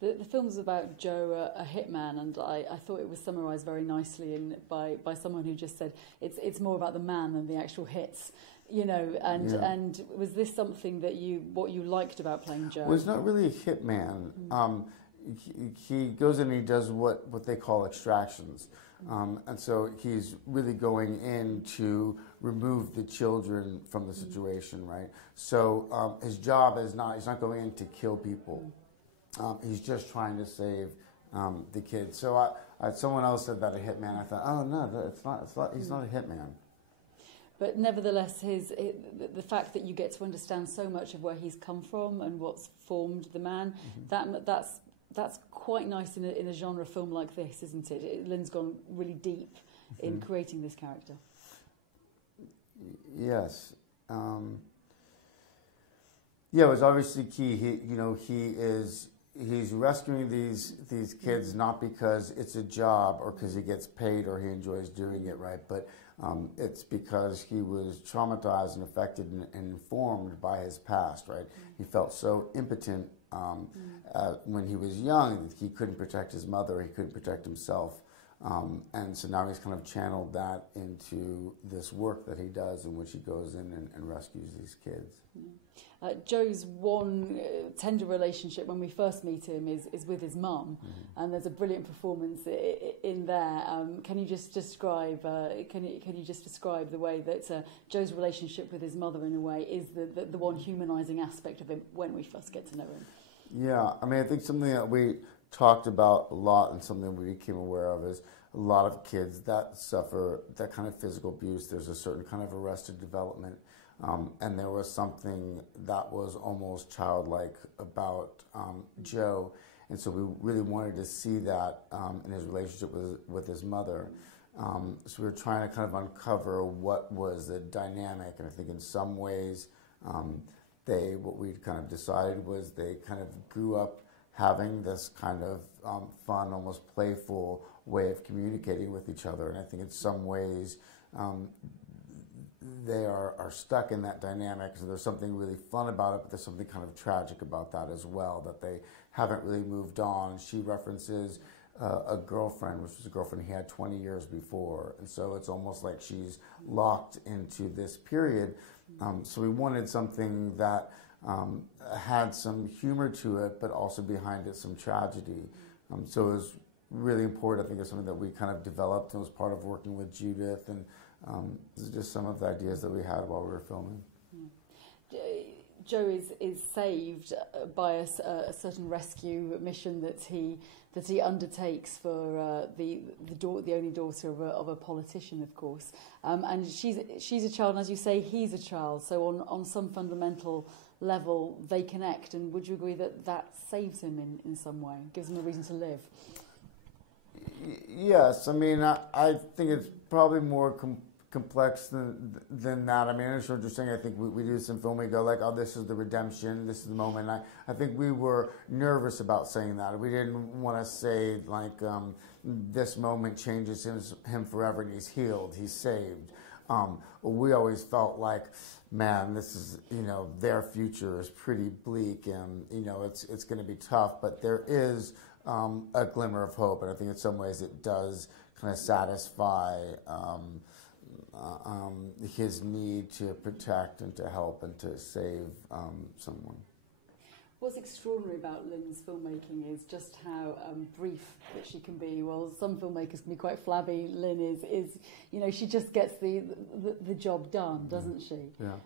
The film's about Joe, a hitman, and I thought it was summarised very nicely by someone who just said it's more about the man than the actual hits, you know. And was this something that what you liked about playing Joe? Well, he's not really a hitman. He goes in and he does what they call extractions, and so he's really going in to remove the children from the situation, right? So his job is he's not going in to kill people. He's just trying to save the kids. So someone else said that a hitman. I thought, oh no, it's not. He's not a hitman. But nevertheless, the fact that you get to understand so much of where he's come from and what's formed the man, that's quite nice in a genre film like this, isn't it? Lynn's gone really deep in creating this character. Yes. Yeah, it was obviously key. He's rescuing these kids not because it's a job or because he gets paid or he enjoys doing it, right? But it's because he was traumatized and affected and informed by his past, right? He felt so impotent when he was young that he couldn't protect his mother, he couldn't protect himself. And so now he's kind of channeled that into this work that he does in which he goes in and rescues these kids. Joe's one tender relationship when we first meet him is with his mum, and there's a brilliant performance in there. Can you just describe? Can you just describe the way that Joe's relationship with his mother, in a way, is the one humanising aspect of him when we first get to know him? Yeah, I mean, I think something that we talked about a lot and something we became aware of is a lot of kids that suffer that kind of physical abuse. There's a certain kind of arrested development. And there was something that was almost childlike about Joe, and so we really wanted to see that in his relationship with his mother. So we were trying to kind of uncover what was the dynamic, and I think in some ways what we kind of decided was they kind of grew up having this kind of fun, almost playful way of communicating with each other, and I think in some ways they are stuck in that dynamic. So there's something really fun about it, but there's something kind of tragic about that as well, that they haven't really moved on. She references a girlfriend, which was a girlfriend he had 20 years before. And so it's almost like she's locked into this period. So we wanted something that had some humor to it, but also behind it some tragedy. So it was really important. I think it's something that we kind of developed and was part of working with Judith, and this is just some of the ideas that we had while we were filming. Joe is saved by a certain rescue mission that he undertakes for the only daughter of a politician, of course, and she's a child, and as you say, he's a child. So on some fundamental level, they connect. And would you agree that saves him in some way, gives him a reason to live? Yes, I mean, I think it's probably more complex than that. I mean, I understand what you're saying. I think we do this in film. We go like, oh, this is the redemption. This is the moment. I think we were nervous about saying that. We didn't want to say like this moment changes him forever and he's healed, he's saved. We always felt like, man, this is, their future is pretty bleak, and it's going to be tough. But there is a glimmer of hope, and I think in some ways it does kind of satisfy his need to protect and to help and to save someone. What's extraordinary about Lynn's filmmaking is just how brief that she can be. Well, some filmmakers can be quite flabby. Lynn is she just gets the job done, doesn't she? Yeah.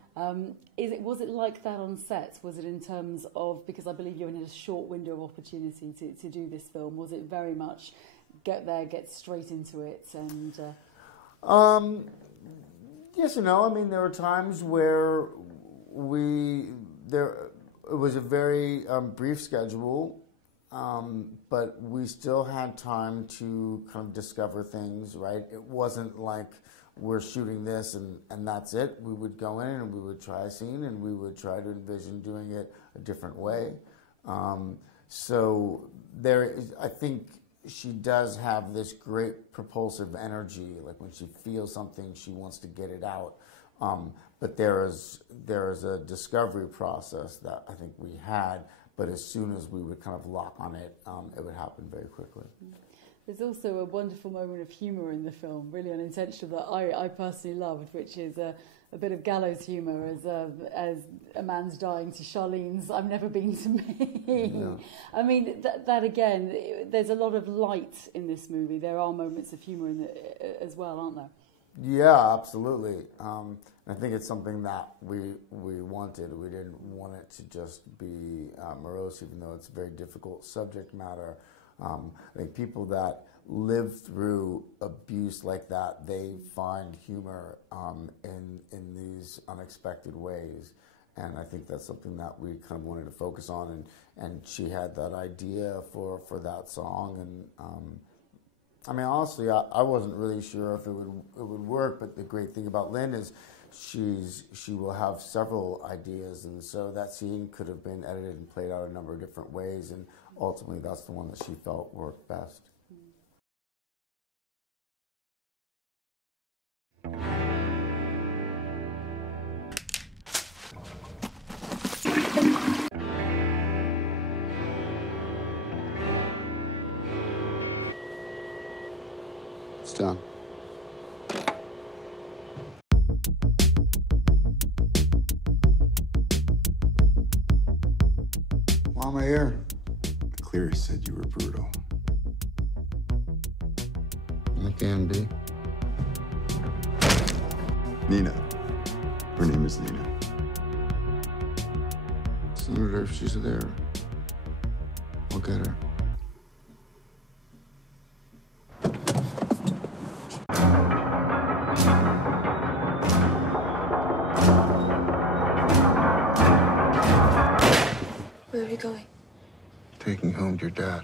Was it like that on set? Was it in terms of, because I believe you only had a short window of opportunity to do this film, was it very much get there, get straight into it, and? Yes and no. I mean, there were times where it was a very brief schedule, but we still had time to kind of discover things, right? It wasn't like we're shooting this and that's it. We would go in and we would try a scene and we would try to envision doing it a different way. So I think she does have this great propulsive energy. Like when she feels something, she wants to get it out. But there is a discovery process that I think we had, but as soon as we would kind of lock on it, it would happen very quickly. There's also a wonderful moment of humour in the film, really unintentional, that I personally loved, which is a bit of gallows humour as a man's dying to Charlene's "I've never been to me." Yeah. I mean, that again, there's a lot of light in this movie. There are moments of humour in it as well, aren't there? Yeah, absolutely. I think it's something that we wanted. We didn't want it to just be morose, even though it's a very difficult subject matter. I think people that live through abuse like that, they find humor in these unexpected ways. And I think that's something that we kind of wanted to focus on. And she had that idea for that song. And I mean, honestly, I wasn't really sure if it would work. But the great thing about Lynn is she will have several ideas. And so that scene could have been edited and played out a number of different ways. And ultimately, that's the one that she felt worked best. It's done. Why am I here? Cleary said you were brutal. I can be. Nina. Her name is Nina. Senator, if she's there, I'll get her. Where are we going? Taking home your dad.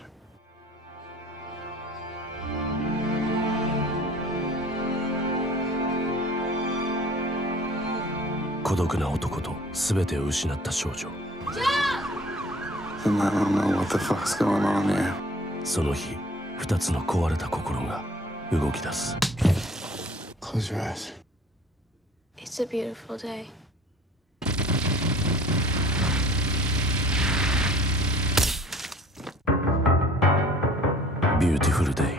孤独な男と全てを失った少女。And I don't know what the fuck's going on here. その日、二つの壊れた心が動き出す。Close your eyes. It's a beautiful day. Beautiful day.